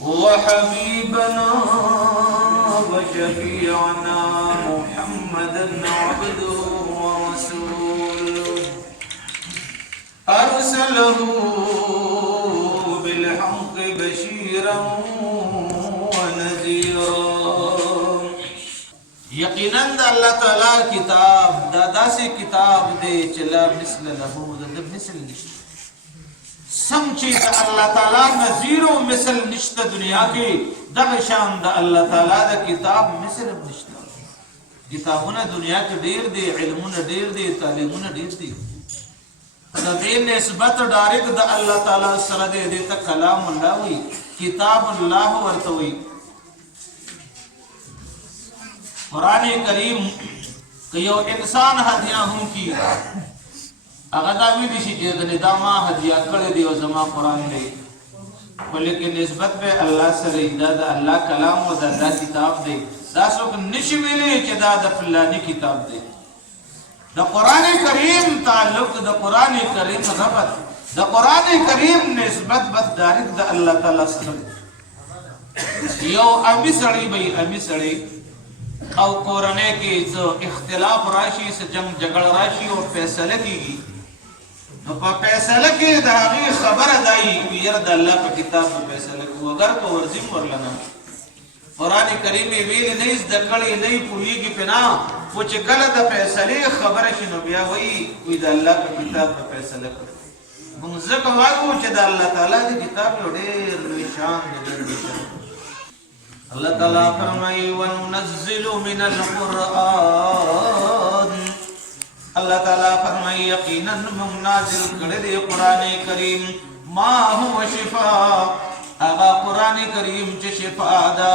وحبيبنا وشفيعنا محمدا عبده ورسوله أرسله بالحق بشيرا ونذيرا. یقینا اللہ تعالی کتاب دادا سے کتاب دے چلا مثل لہو دا مثل نشت سمچی دا اللہ تعالی نذیر و مثل نشت دنیا کی دغشان دا اللہ تعالی دا کتاب مثل نشت. کتابنا دنیا کے دیر دے علمنا دیر دے تعلیمنا دیر دے دا دین نسبت ڈائریکٹ دا اللہ تعالی سره دے دیتا کلام اللہ ہوئی کتاب اللہ ورتوئی. قرآن کریم کہ یو انسان ہدیہ ہوں کی اغداوی دیشی جیدنی داما ہدیہ کڑے دیو زما قرآن لے ولیکن نسبت پہ اللہ سره دا اللہ کلام و دا کتاب دے دا سوک نشویلے چی دا فلانی کتاب دے. دا قرآن کریم تعلق دا قرآن کریم ربط دا قرآن کریم نسبت بس دارک دا اللہ تعالی سره یو امی سڑی بھئی امی سڑی او قرآنے کی جو اختلاف راشی سے جنگ جگڑ راشی اور فیصلہ کی گی پا فیصلہ کی داغی خبر دائی یرد اللہ پا کتاب پا فیصلہ کی اگر پا ورزم ورلنا قرآن کریمی ویلی نیز دکڑی نئی پوئی کی پنا پوچھ گلد فیصلی خبر شنو بیا وی کوئی دا اللہ پا کتاب پا فیصلہ کی منزق واگو چھ دا اللہ تعالیٰ دی کتاب لو دیر نشان دیر نشان. اللہ تعالیٰ فرمائی وَنُنَزِّلُ مِنَ الْقُرْآنِ اللہ تعالیٰ فرمائی یقیناً من نازل کردے قرآن کریم ما هو شفاء اغا قرآن کریم چھ شفاء دا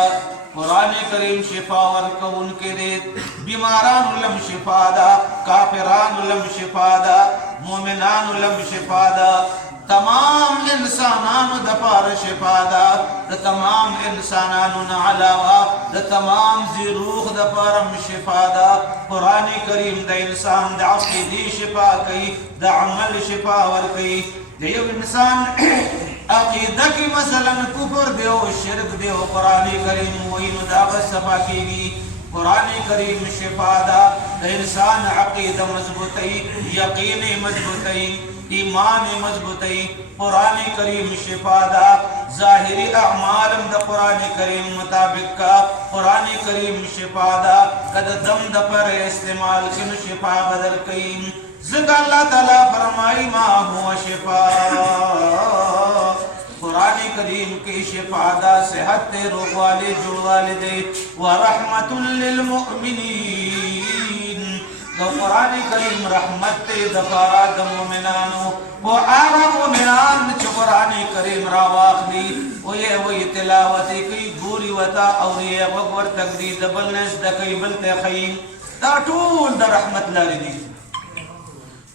قرآن کریم شفاء ورکون کے دے بیماران لم شفاء دا کافران لم شفاء دا مومنان لم شفاء دا تمام انسانان دا پار شفا دا تمام انسانان علاوہ دا تمام زیروخ دا پارم شفا دا. قرآن کریم دا انسان دا عقیدی شفا کئی دا عمل شفا ور کئی دیو انسان عقیدہ کی مثلا کفر دیو شرک دیو قرآن کریم وین دا صفا کی گی. قرآن کریم شفا دا انسان عقیدہ مضبوطی یقین مضبوطی ایمان مضبوطی. قرآن کریم شفا دا ظاہری اعمال دا قرآن کریم مطابق کا قرآن کریم شفا دا قد دم دا پر استعمال کن شفا بدل کئی. ذکر اللہ تعالیٰ فرمائی ما ہوا شفا قرآن کریم کی شفا دا صحت تے روح والے جڑ والے دے ورحمت للمؤمنین قرآن کریم رحمت تے دفارا دا مومنانو وہ آغا مومنان چھ قرآن کریم راواق دی وہ یہ وہی تلاوتی کئی گوری وطا اور یہ وقور تک دی دبلنس دا کئی بلتے خیم دا طول دا رحمت لاری دی.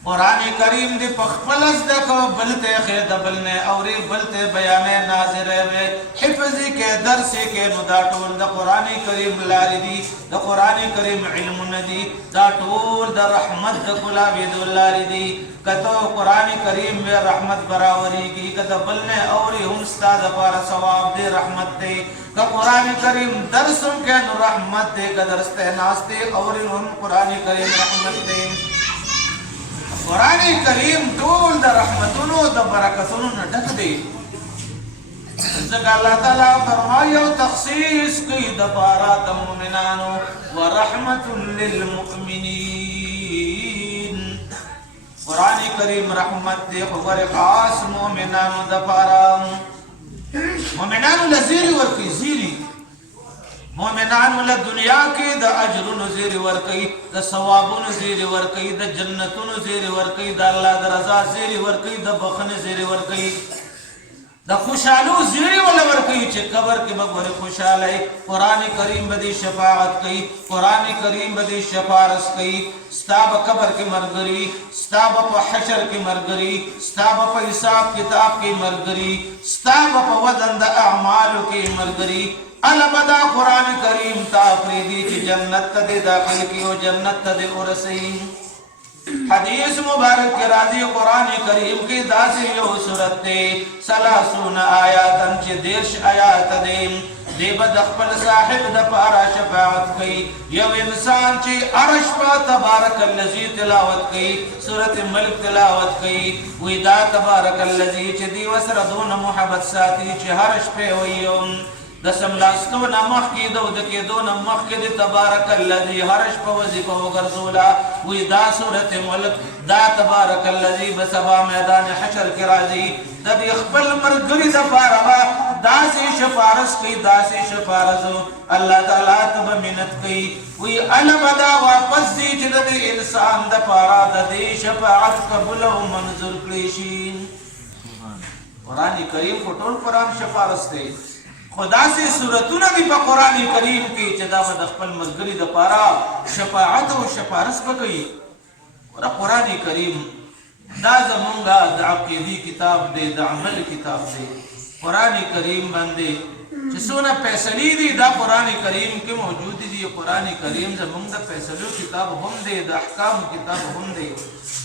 قرآن کریم دی پخپلس دکو بلتے خید بلنے اوری بلتے بیانے ناظر ہے حفظی کے درسی کے ندا طول دا قرآن کریم لاری دی دا قرآن کریم علم ندی دا طول دا رحمت دا کلاوی دو لاری دی کتو قرآن کریم میں رحمت براوری کی کتو بلنے اوری ہنستا دا پارا ثواب دے رحمت دے کہ قرآن کریم درسوں کے نو رحمت دے کہ درستے ناستے اوری ہن قرآن کریم رحمت دے. قرآن کریم طول دا رحمتونو دا برکتونو نڈک دے. ذکر اللہ تعالیٰ فرمائی و تخصیص کی دا پارا دا مومنانو ورحمت للمؤمنین. قرآن کریم رحمت دے خبر خاص مومنانو دا پارا مومنانو لزیری ورکی زیری مومنانو لدنیا کی دا اجرون زیر ورکی دا ثوابون زیر ورکی دا جنتون زیر ورکی دا اللہ دا رضا زیر ورکی دا بخن زیر ورکی دا خوشحالو زیری والا ورکی چھے قبر کی مقبر خوشحال ہے. قرآن کریم بدی شفاعت کی قرآن کریم بدی شفارس کی ستاب قبر کی مرگری ستاب پا حشر کی مرگری ستاب پا حساب کتاب کی مرگری ستاب پا وزن دا اعمالو کی مرگری. البدا قرآن کریم تا فریدی چی جنت تا دے داخل کی و جنت تا دے ارسی حدیث مبارک کے راضی قرآن کریم کی داسی یو صورت دے 30 آیاتن چی دیرش آیات دے دے بدخپل صاحب دا پارا شفاعت کی یو انسان چی عرش پا تبارک اللذی تلاوت کی صورت ملک تلاوت کی وی دا تبارک اللذی چی دی وسر دون محبت ساتی چی حرش پہ ویوم دسم لاستو نمخ کی دو دکی دو نمخ کی دی تبارک اللذی حرش پا وزیفہ وگرزولا وی دا صورت ملک دا تبارک اللذی بسبا میدان حشر کی رازی دا دی اخبر مرگری دا پارا دا سی شفارس کی دا سی شفارسو اللہ تعالیٰ تب منت کی وی علم دا واپس دی چی دا دی انسان دا پارا دا دی شفاعت قبول و منظور کلیشین قرآن کریم فٹول قرآن شفارس دی خدا سے صورتونه دی په قرآن کریم کې چې دا به د خپل ملګري دپاره شفاعت او شفارس به کوي ورته قرآن کریم دا زمونږ د عقیدې کتاب دی د عمل کتاب دی قرآن کریم باندې چې څونه فیصلې دي دا قرآن کریم کې موجود دي قرآن کریم زمونږ د فیصلو کتاب هم دی د احکام کتاب هم دی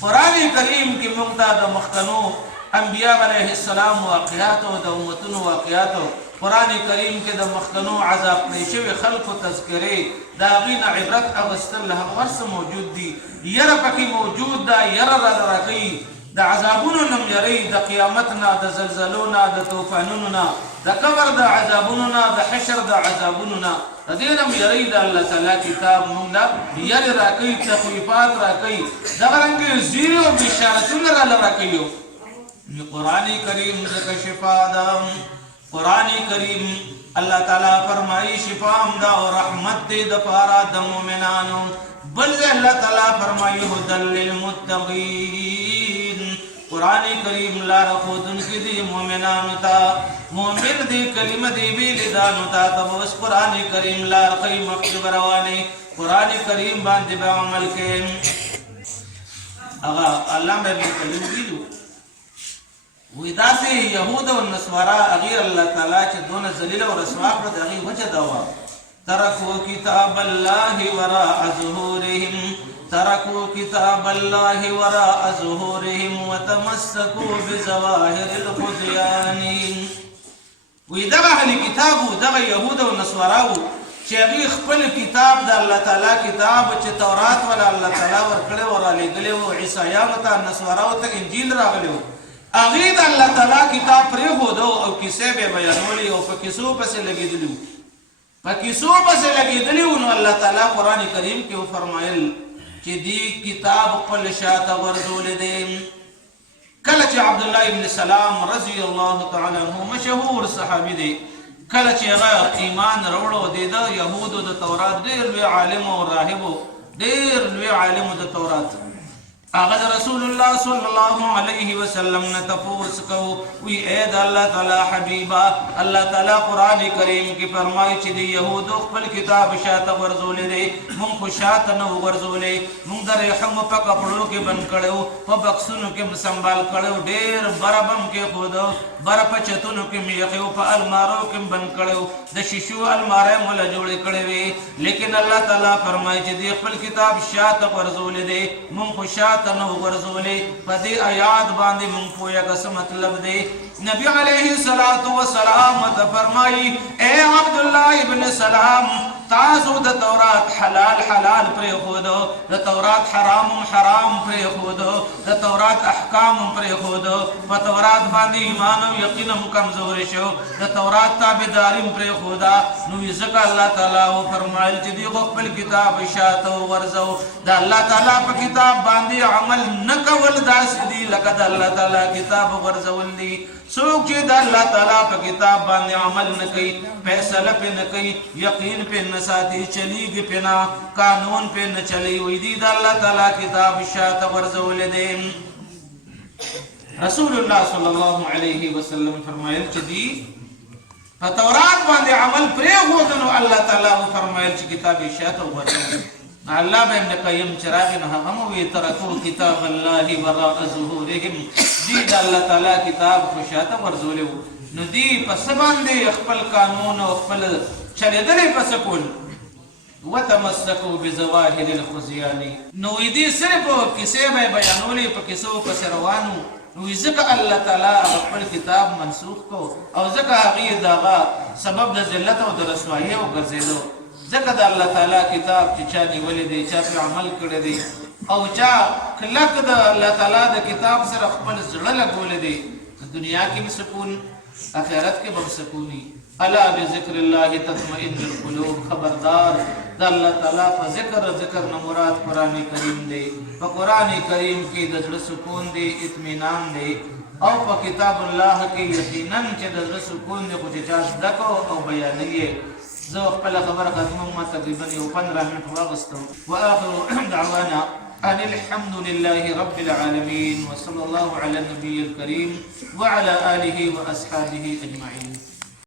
قرآن کریم کې موږ ته د مخکنو انبیاء علیه السلام واقعات او د امتونو واقعات قرآن کریم کے دا مخکنو عذاب پریشو خلق و تذکرے دا غین عبرت اغسطر لها ورس موجود دی یر پکی موجود دا یر رکی دا عذابونو نم یری دا قیامتنا دا زلزلونا دا توفانونا دا قبر دا عذابوننا دا حشر دا عذابوننا دا دینم یری دا اللہ تعالی کتاب مونگا یر رکی تخویفات رکی دا غرنگی زیرو بشارتون را رکیو قرآن کریم دا شفا دا قرآن کریم اللہ تعالیٰ فرمائی شفام دا و رحمت دے دپارا دا مومنانو بلد اللہ تعالیٰ فرمائی ہدل للمتقین قرآن کریم لار خودن کی دی مومنانو تا مومن دی کلمہ دی بیل دانو تا تب اس قرآن کریم لار خی مخشب روانے قرآن کریم باندے با عمل کے اگا اللہ میں بھی کلم بیلو ودا سے یہود و نصارا اغیر اللہ تعالیٰ چھ دون ذلیل و رسوا پر اغیر وجہ دوا ترکو کتاب اللہ وراء ظہورہم ترکو کتاب اللہ وراء ظہورہم وتمسکو بزواہر الخزیان ودا اہل کتابو دا یہود و نصاراو چھ اغیر خپل کتاب دا اللہ تعالیٰ کتاب چھ تورات والا اللہ تعالیٰ ورکڑے ورا لے گلے و عیسائیانو تا نصاراو تا انجیل را گلے اغید اللہ تعالیٰ کتاب پری ہو دو او کسے بے بیانولی او پا کسو پسے لگی دلیو پا کسو پسے لگی دلیو انو اللہ تعالیٰ قرآن کریم کیو فرمائل چی دی کتاب قل شاعت ورزول دے کلچ عبداللہ ابن سلام رضی اللہ تعالیٰ عنہ مشہور صحابی دے کلچ اغا ایمان روڑو دے دا یہود دا تورات دیر لوی عالم و راہبو دیر لوی عالم دا تورات آغاز رسول اللہ صلی اللہ علیہ وسلم نے تفوس کو وی اید اللہ تعالی حبیبہ اللہ تعالی قرآن کریم کی فرمائی چی دی یہودو خپل کتاب شاعت ورزولے دے من کو شاعت نو ورزولے من در حم پا کپڑوں کے بن کڑو پا بکسونو کے مسنبال کڑو دیر بربم کے خودو بر پچتونو کے میخیو پا المارو کے بن کڑو دا شیشو المارے مولا جوڑے کڑے وے لیکن اللہ تعالی فرمائی چی دی خپل کتاب شاعت ورزولے دے من کو شاعت تنو ورزولے پدی آیات باندی من پویا کس مطلب دے نبی علیہ السلام فرمائی اے عبداللہ ابن سلام تاسو دا تورات حلال حلال پر خودو دا تورات حرام حرام پر خودو دا تورات احکام پر خودو پا تورات باندی ایمان و یقینم کمزور شو دا تورات تابداریم پر خودا نوی زکا اللہ تعالیٰ و فرمائل چی غقبل کتاب شاعتو ورزو دا اللہ تعالیٰ پا کتاب باندی عمل نکول دا سدی لکد اللہ تعالیٰ کتاب ورزول دی سوک چی دا اللہ تعالیٰ پا کتاب باندی عمل نکی فیصلہ پہ نکی یقین پہ نساتی چلیگ پہ نا قانون پہ نچلی ویدی دا اللہ تعالیٰ کتاب شاعت ورزول دیم رسول اللہ صلی اللہ علیہ وسلم فرمائل چی دی فتورات باندی عمل پرے خودنو اللہ تعالیٰ فرمائل چی کتاب شاعت ورزول اللہ بہن قیم چراغن ہموی ترکو کتاب اللہ وراء ظہورہم دی دا اللہ تعالیٰ کتاب خوشاتا ورزولے ہو نو دی پس باندے اخپل قانون و اخپل چلے دلے پس کول وتمسكوا بظواهر الخزيان. نو دې صرف کیسې به بیانولې په کیسو پسې روانو. نو ځکه الله تعالی خپل کتاب منسوخ کو او ځکه هغه دغه سبب د ذلت او د رسوایی او ګرځېدو. ځکه د الله تعالی کتاب چې چا نیولې دی، چا په عمل کړی دی او چا کلک د الله تعالی د کتاب سره خپل زړه لګولې دی، دنیا کې به سکون، آخرت کې به سکونی. الا بذکر الله تطمئن القلوب. خبردار د الله تعالی په ذکر نه مراد قران کریم دی. په قران کریم کې د زړه سکون دی، اطمینان دی، او په کتاب الله کې یقینا چې د زړه سکون دی، خو چې چا زده کو او بیانوي. زه خپل خبره ختمه ما تقریبا 15 منټ واغستو. واخر دعوانا ان الحمد لله رب العالمين، وصلى الله على النبي الكريم وعلى اله واصحابه اجمعين.